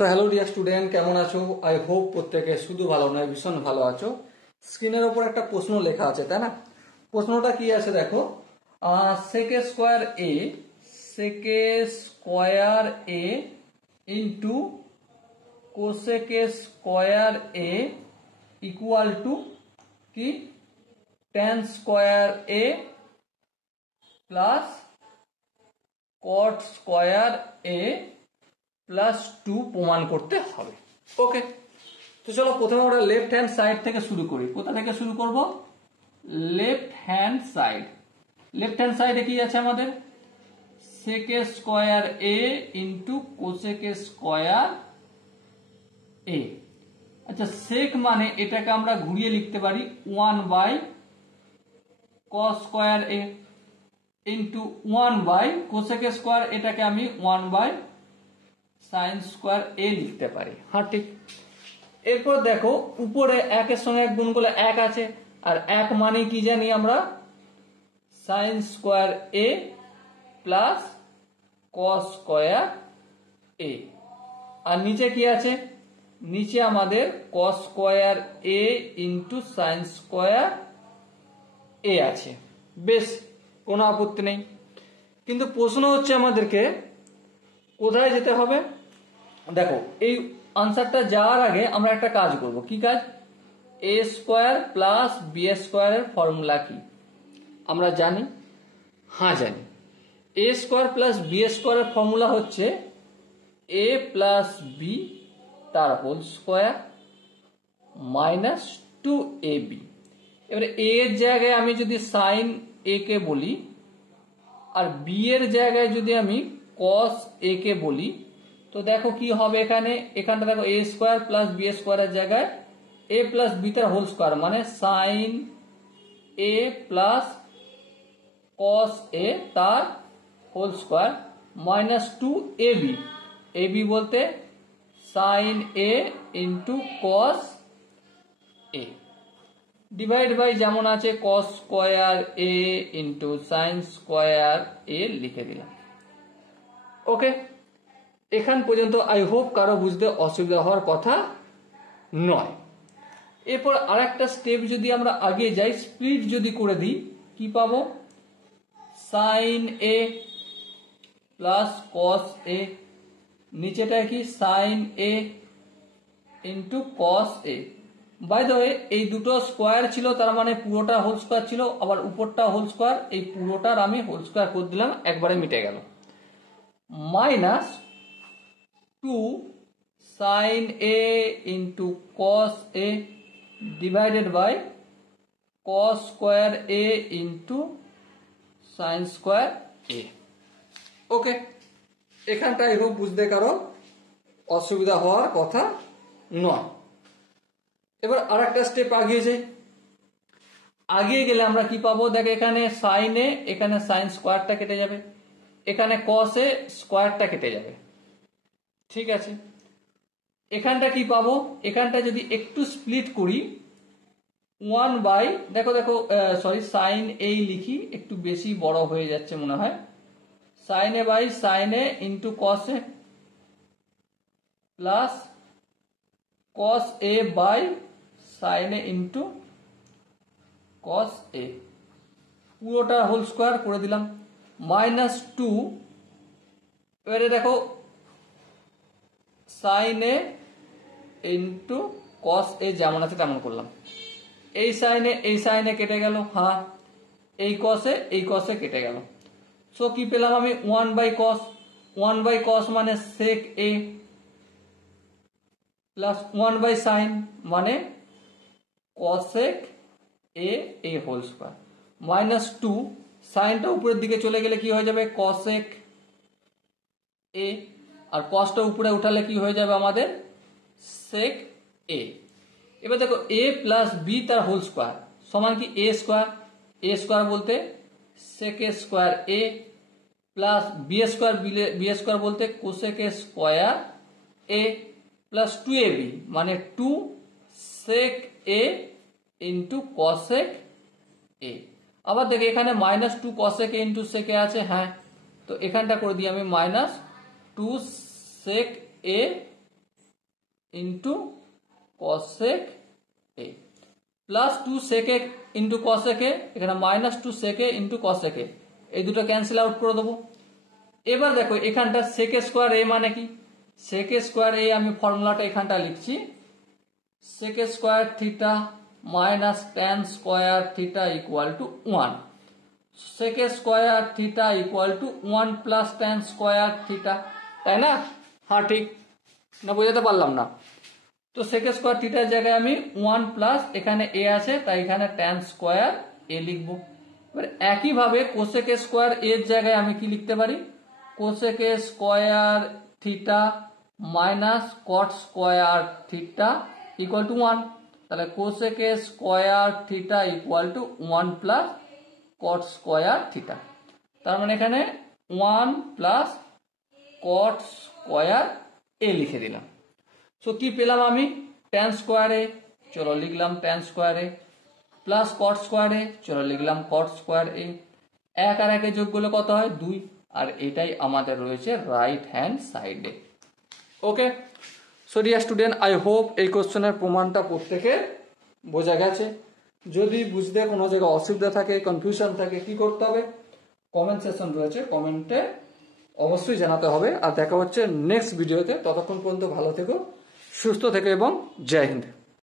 So hello dear student, কেমন আছো? I hope প্রত্যেকে শুধু ভালো নয় ভীষণ ভালো আছো। স্ক্রিনের ওপর একটা প্রশ্ন লেখা আছে, তাই না? প্রশ্নটা কি আছে দেখো, সেকে square A into cosec square A equal to কি ট্যান স্কোয়ার এ প্লাস কট স্কোয়ার এ প্লাস 2 প্রমাণ করতে হবে। ওকে, তো চলো প্রথমে আমরা লেফট হ্যান্ড সাইড থেকে শুরু করি। কোথা থেকে শুরু করব? Left hand side. Left hand সাইডে কি আছে আমাদের? Sec square A into cosec square A. আচ্ছা, সেক মানে এটাকে আমরা ঘুরিয়ে লিখতে পারি 1 by cos square A into 1 by cosec square, এটাকে আমি 1 বাই সাইন স্কোয়ার এ লিখতে পারি। হ্যাঁ, ঠিক। এরপর দেখো উপরে একের সঙ্গে এক গুণ করলে এক আছে, আর এক মানে কি জানি আমরা? সাইন স্কোয়ার এ প্লাস কস স্কোয়ার এ। আর নিচে কি আছে? নিচে আমাদের কস square A into sine square এ আছে। বেশ, কোনো আপত্তি নেই। কিন্তু প্রশ্ন হচ্ছে আমাদেরকে কোথায় যেতে হবে? দেখো, এই আনসারটা যাওয়ার আগে আমরা একটা কাজ করব। কি কাজ? এ স্কোয়ার প্লাস বি স্কোয়ারের ফর্মুলা কি আমরা জানি? হ্যাঁ, জানি। এ স্কোয়ার প্লাস বি স্কোয়ারের ফর্মুলা হচ্ছে এ প্লাস বি তার হোল স্কোয়ার মাইনাস 2ab। এবারে এ এর জায়গায় আমি যদি সাইন এ কে বলি, আর বি এর জায়গায় যদি আমি কস এ কে বলি, তো দেখো কি হবে এখানটা দেখো এ স্কোয়ার প্লাস বি স্কোয়ারের জায়গায় এ প্লাস বি তার হোল স্কোয়ার মানে sine A plus cos A তার whole square minus 2ab। AB বলতে sine A into cos A divide by যেমন আছে cos square A into sine square A লিখে দিলাম। ওকে, এখান পর্যন্ত আই হোপ কারো বুঝতে অসুবিধা হওয়ার কথা নয়। এরপর আরেকটা স্টেপ যদি আমরা আগে যাই, স্প্লিট যদি করে দিই, কি পাবো? Sign A plus cos A, নিচেটা কি sine A into cos A. By the way, এই দুটো স্কোয়ার ছিল, তার মানে পুরোটা হোল স্কোয়ার ছিল, আবার উপরটা হোল স্কোয়ার, এই পুরোটার আমি হোল স্কোয়ার করে দিলাম, একবারে মিটে গেল। Minus 2 sine A into cos A divided by cos square A into sine square A. Okay, এখানটাই হোক বুঝতে কারো অসুবিধা হওয়ার কথা নয়। এবার আর একটা স্টেপ আগিয়ে যাই। আগিয়ে গেলে আমরা কি পাবো? দেখ, এখানে সাইন এ, এখানে সাইন স্কোয়ারটা কেটে যাবে, এখানে কস এ স্কোয়ারটা কেটে যাবে। ঠিক আছে, এখানটা কি পাবো? এখানটা যদি একটু স্প্লিট করি 1 বাই দেখো সরি সাইন এ লিখি, একটু বেশি বড় হয়ে যাচ্ছে মনে হয়। Sine A by sine A into cos A plus cos A by sine A into cos A, পুরোটা হোল স্কোয়ার করে দিলাম মাইনাস 2। এবারে দেখো সাইন এ ইন্টু কস এ যেমন আছে তেমন করলাম। এই সাইনে কেটে গেল, হ্যাঁ, এই কসে কেটে গেল। সো কি পেলাম আমি? 1 বাই কস মানে সেক এ প্লাস 1 বাই সাইন মানে কসেক এ হোল স্কোয়ার মাইনাস 2। সাইনটা উপরের দিকে চলে গেলে কি হয়ে যাবে? কসেক এ, আর কসটা উপরে উঠালে কি হয়ে যাবে আমাদের? সেক এ। এবার দেখো এ প্লাস বি তার হোল স্কোয়ার সমান কি এ স্কোয়ার। এ স্কোয়ার বলতে সেক স্কোয়ার এ প্লাস বি স্কোয়ার বলতে কোসেক স্কোয়ার এ প্লাস 2ab মানে 2 সেক এ ইন্টু কসেক এ। আবার দেখো এখানে minus 2 cosec A into sec A আছে, হ্যাঁ, তো এখানটা করে দিই আমি minus 2 sec A into cosec A plus 2 sec a into cosec A, এখানে minus 2 sec a into cosec A, এই দুটো ক্যান্সেল আউট করে দেবো। এবার দেখো এখানটা sec a স্কোয়ার এ মানে কি, sec a স্কোয়ার এ আমি ফর্মুলাটা এখানটা লিখছি, sec a square theta minus tan square theta equal to 1, sec a square theta equal to 1 plus tan square theta, তাই না? হ্যাঁ ঠিক না, বোঝাতে পারলাম না? তো sec a স্কোয়ার থিটার জায়গায় আমি 1 প্লাস এখানে a আছে তাই এখানে tan স্কোয়ার a লিখবো। এবার একইভাবে cosec a স্কোয়ার এর জায়গায় আমি কি লিখতে পারি, cosec a square theta minus cot square theta equal to 1, তাহলে cosec a square theta equal to 1 plus cot square theta, তার মানে এখানে 1 প্লাস cot স্কোয়ার a লিখে দিলাম। সো কি পেলাম আমি, tan স্কোয়ার এ, চলো লিখলাম tan স্কোয়ার এ, প্লাস cot স্কোয়ার এ, চলো লিখলাম cot স্কোয়ার এ, 1 আর 1 যোগ করলে কত হয় 2, আর এটাই আমাদের রয়েছে রাইট হ্যান্ড সাইডে। Okay, so dear student, I hope এই কোশ্চেনের প্রমাণটা প্রত্যেকের বোঝা গেছে। যদি বুঝতে কোনো জায়গায় অসুবিধা থাকে, কনফিউশন থাকে, কি করতে হবে, কমেন্ট সেকশন রয়েছে, কমেন্টে অবশ্যই জানাতে হবে। আর দেখা হচ্ছে নেক্সট ভিডিওতে, ততক্ষণ পর্যন্ত ভালো থেকো, সুস্থ থেকো এবং জয় হিন্দ।